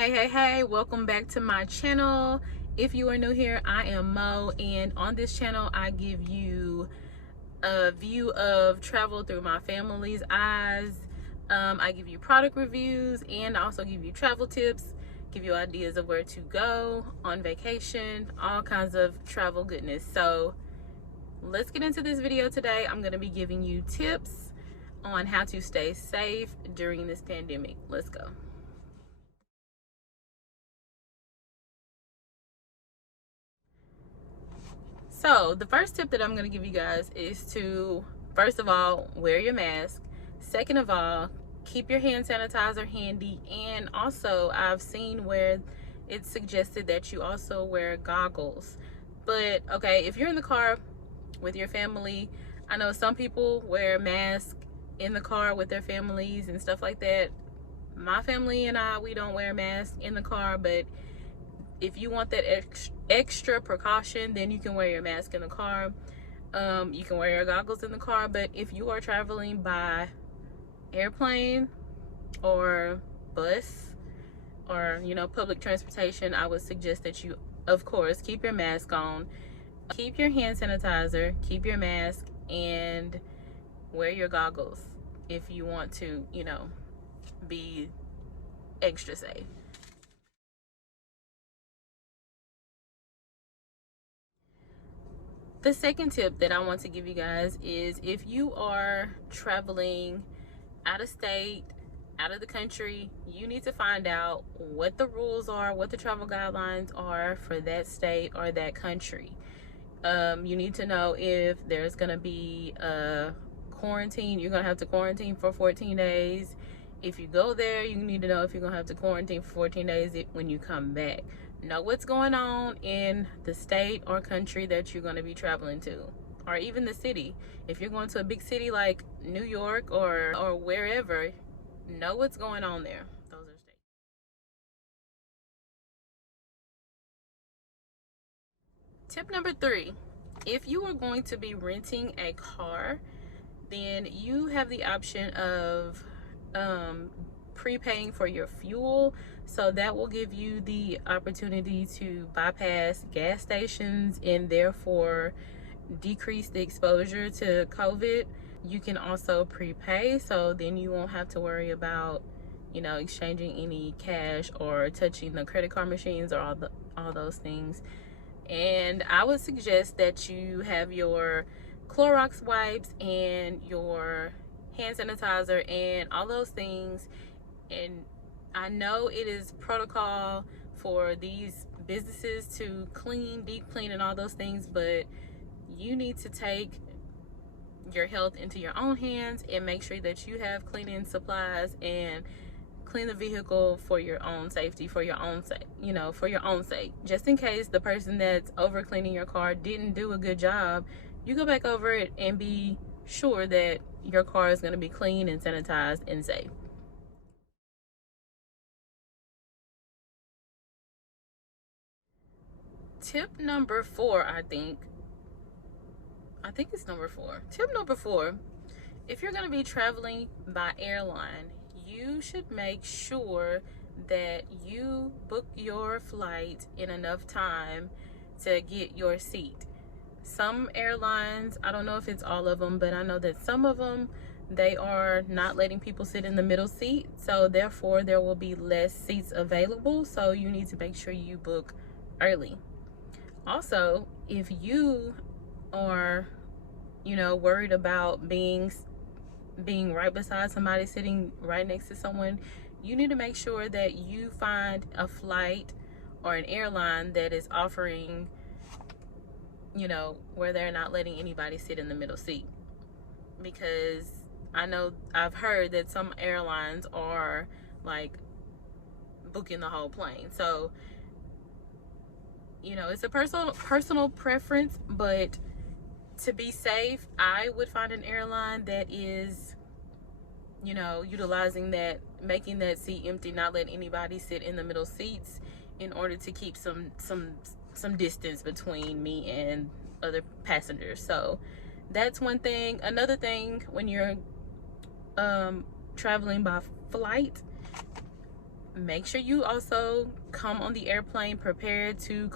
Hey, welcome back to my channel. If you are new here, I am Mo, and on this channel I give you a view of travel through my family's eyes. I give you product reviews and I also give you travel tips, give you ideas of where to go on vacation, all kinds of travel goodness. So let's get into this video today. I'm going to be giving you tips on how to stay safe during this pandemic. Let's go. So the first tip that I'm going to give you guys is to, first of all, wear your mask. Second of all, keep your hand sanitizer handy. And also, I've seen where it's suggested that you also wear goggles. But okay, if you're in the car with your family, I know some people wear masks in the car with their families and stuff like that. My family and we don't wear masks in the car, but if you want that extra precaution, then you can wear your mask in the car. You can wear your goggles in the car. But if you are traveling by airplane or bus or public transportation, I would suggest that you, of course, keep your mask on, keep your hand sanitizer, keep your mask, and wear your goggles if you want to be extra safe. The second tip that I want to give you guys is, if you are traveling out of state, out of the country, you need to find out what the rules are, what the travel guidelines are for that state or that country. You need to know if there's going to be a quarantine. You're going to have to quarantine for 14 days. If you go there, you need to know if you're going to have to quarantine for 14 days when you come back. Know what's going on in the state or country that you're going to be traveling to, or even the city. If you're going to a big city like New York or wherever, know what's going on there. Those are states. Tip number 3, if you are going to be renting a car, then you have the option of prepaying for your fuel. So that will give you the opportunity to bypass gas stations and therefore decrease the exposure to COVID. You can also prepay, so then you won't have to worry about exchanging any cash or touching the credit card machines or all those things. And I would suggest that you have your Clorox wipes and your hand sanitizer and all those things. And I know it is protocol for these businesses to clean, deep clean, and all those things, but you need to take your health into your own hands and make sure that you have cleaning supplies and clean the vehicle for your own safety, for your own sake, for your own sake. Just in case the person that's over cleaning your car didn't do a good job, you go back over it and be sure that your car is going to be clean and sanitized and safe. Tip number 4, I think it's number 4. Tip number 4, if you're going to be traveling by airline, you should make sure that you book your flight in enough time to get your seat. Some airlines, I don't know if it's all of them, but I know that some of them, they are not letting people sit in the middle seat, so therefore there will be less seats available. So you need to make sure you book early. Also, if you are worried about being right beside somebody, sitting right next to someone, you need to make sure that you find a flight or an airline that is offering where they're not letting anybody sit in the middle seat. Because I know I've heard that some airlines are like booking the whole plane. So it's a personal preference, but to be safe, I would find an airline that is utilizing that, making that seat empty, not letting anybody sit in the middle seats, in order to keep some distance between me and other passengers. So that's one thing. Another thing, when you're traveling by flight, Make sure you also come on the airplane prepared to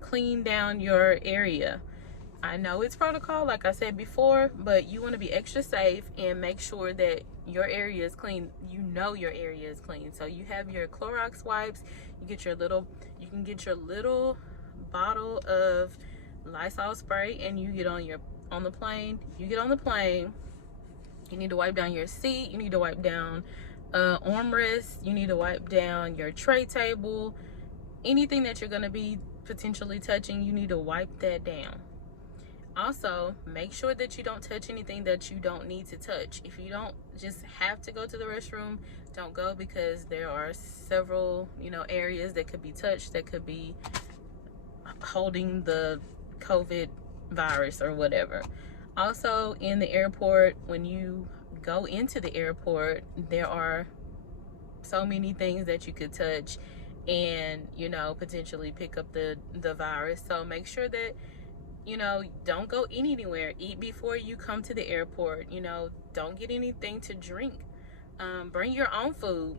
clean down your area. I know it's protocol, like I said before, but you want to be extra safe and make sure that your area is clean. You know your area is clean. So you have your Clorox wipes. You can get your little bottle of Lysol spray, and you get on the plane. You get on the plane. You need to wipe down your seat. You need to wipe down armrests. You need to wipe down your tray table. Anything that you're going to be potentially touching, you need to wipe that down. Also, make sure that you don't touch anything that you don't need to touch. If you don't just have to go to the restroom, don't go, because there are several, areas that could be touched that could be holding the COVID virus or whatever. Also, in the airport, when you go into the airport, there are so many things that you could touch and, potentially pick up the virus. So make sure that don't go anywhere. Eat before you come to the airport. Don't get anything to drink. Bring your own food.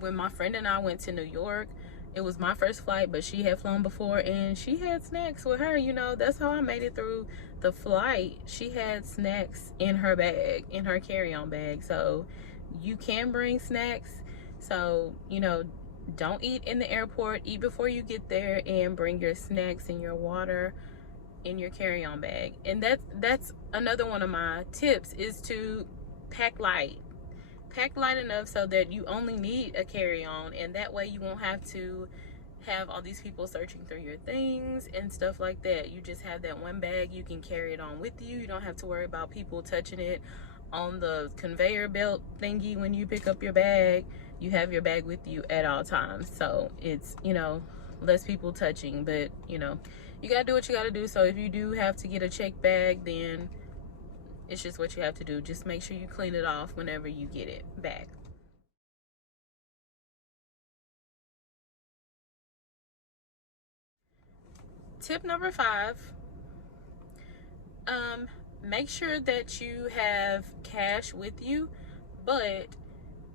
When my friend and I went to New York, it was my first flight, but she had flown before and she had snacks with her. That's how I made it through the flight. She had snacks in her bag, in her carry-on bag. So you can bring snacks. So, don't eat in the airport. Eat before you get there and bring your snacks and your water in your carry-on bag. And that's another one of my tips, is to pack light. Pack light enough so that you only need a carry-on, and that way you won't have to have all these people searching through your things and stuff like that. You just have that one bag. You can carry it on with you. You don't have to worry about people touching it on the conveyor belt thingy when you pick up your bag. You have your bag with you at all times, so it's less people touching, but you gotta do what you gotta do. So if you do have to get a check bag, then it's just what you have to do. Just make sure you clean it off whenever you get it back. Tip number 5, make sure that you have cash with you, but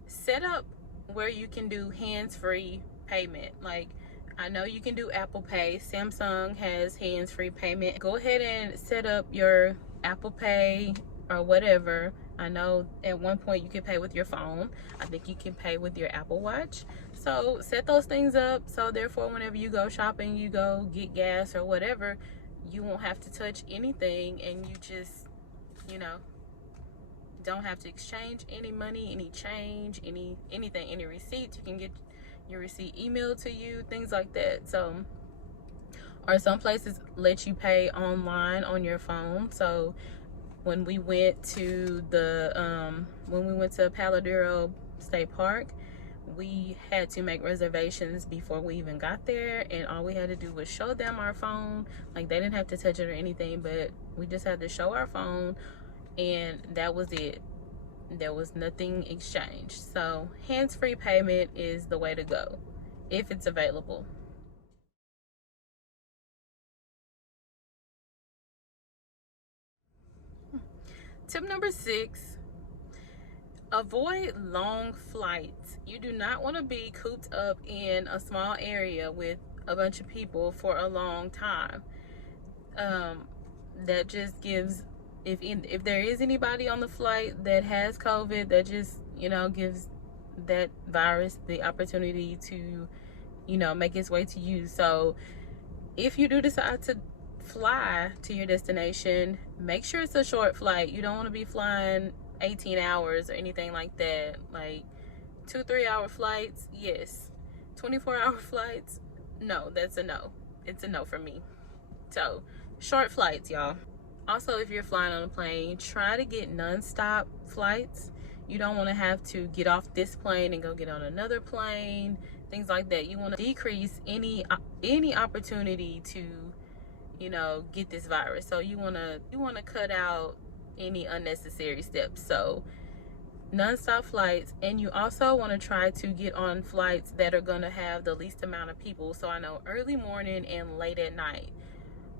set up where you can do hands-free payment. Like, I know you can do Apple Pay. Samsung has hands-free payment. Go ahead and set up your Apple Pay or whatever. I know at one point you could pay with your phone. I think you can pay with your Apple Watch. So set those things up, so therefore whenever you go shopping, you go get gas or whatever, you won't have to touch anything, and you just don't have to exchange any money, any change, anything, any receipts. You can get your receipt emailed to you, things like that. So, or some places let you pay online on your phone. So when we went to Paladero State Park, we had to make reservations before we even got there, and all we had to do was show them our phone. Like, they didn't have to touch it or anything, but we just had to show our phone, and that was it. There was nothing exchanged. So hands-free payment is the way to go if it's available. Tip number 6, avoid long flights. You do not want to be cooped up in a small area with a bunch of people for a long time. That just gives, if there is anybody on the flight that has COVID, that just gives that virus the opportunity to make its way to you. So if you do decide to fly to your destination, make sure it's a short flight. You don't want to be flying 18 hours or anything like that. Like 2-3 hour flights, yes. 24-hour flights, no. That's a no. It's a no for me. So short flights, y'all. Also, if you're flying on a plane, try to get non-stop flights. You don't want to have to get off this plane and go get on another plane, things like that. You want to decrease any opportunity to get this virus. So you want to cut out any unnecessary steps. So non-stop flights, and you also want to try to get on flights that are going to have the least amount of people. So I know early morning and late at night.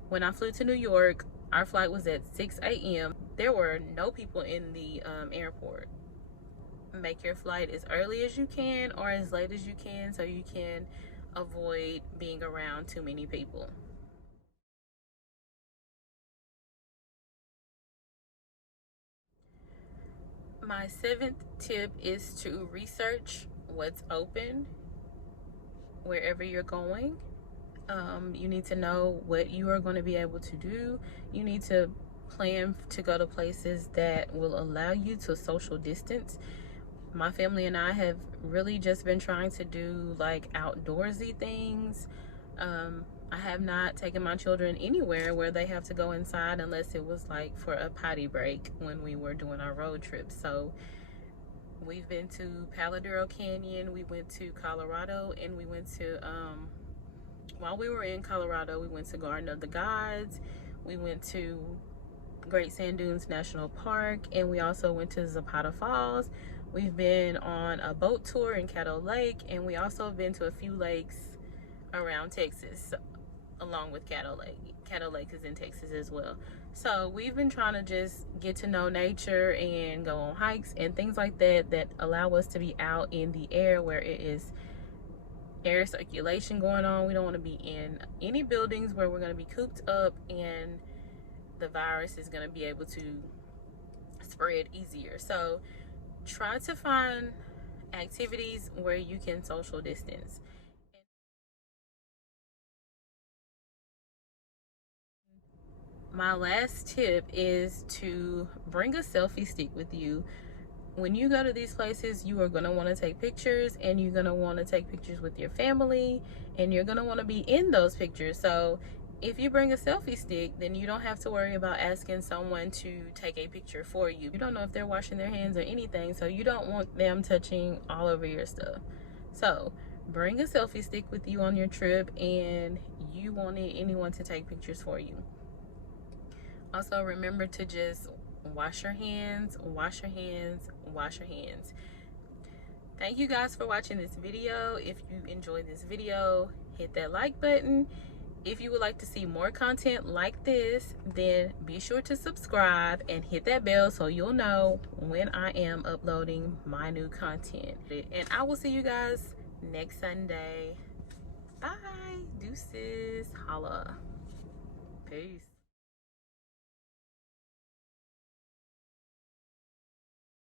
When I flew to New York, our flight was at 6 a.m. There were no people in the airport. make your flight as early as you can or as late as you can so you can avoid being around too many people. My 7th tip is to research what's open wherever you're going. You need to know what you are going to be able to do. You need to plan to go to places that will allow you to social distance. My family and I have really just been trying to do like outdoorsy things. I have not taken my children anywhere where they have to go inside unless it was like for a potty break when we were doing our road trips. So we've been to Paladero Canyon, we went to Colorado, and we went to while we were in Colorado, we went to Garden of the Gods, we went to Great Sand Dunes National Park, and we also went to Zapata Falls. We've been on a boat tour in Caddo Lake, and we also have been to a few lakes around Texas along with Caddo Lake. Caddo Lake is in Texas as well. So we've been trying to just get to know nature and go on hikes and things like that that allow us to be out in the air where it is air circulation going on. We don't want to be in any buildings where we're going to be cooped up and the virus is going to be able to spread easier. So try to find activities where you can social distance. My last tip is to bring a selfie stick with you. When you go to these places, you are going to want to take pictures, and you're going to want to take pictures with your family, and you're going to want to be in those pictures. So if you bring a selfie stick, then you don't have to worry about asking someone to take a picture for you. You don't know if they're washing their hands or anything, so you don't want them touching all over your stuff. So bring a selfie stick with you on your trip, and you won't need anyone to take pictures for you. Also, remember to just wash your hands, wash your hands, wash your hands. Thank you guys for watching this video. If you enjoyed this video, hit that like button. If you would like to see more content like this, then be sure to subscribe and hit that bell so you'll know when I am uploading my new content. And I will see you guys next Sunday. Bye. Deuces. Holla. Peace.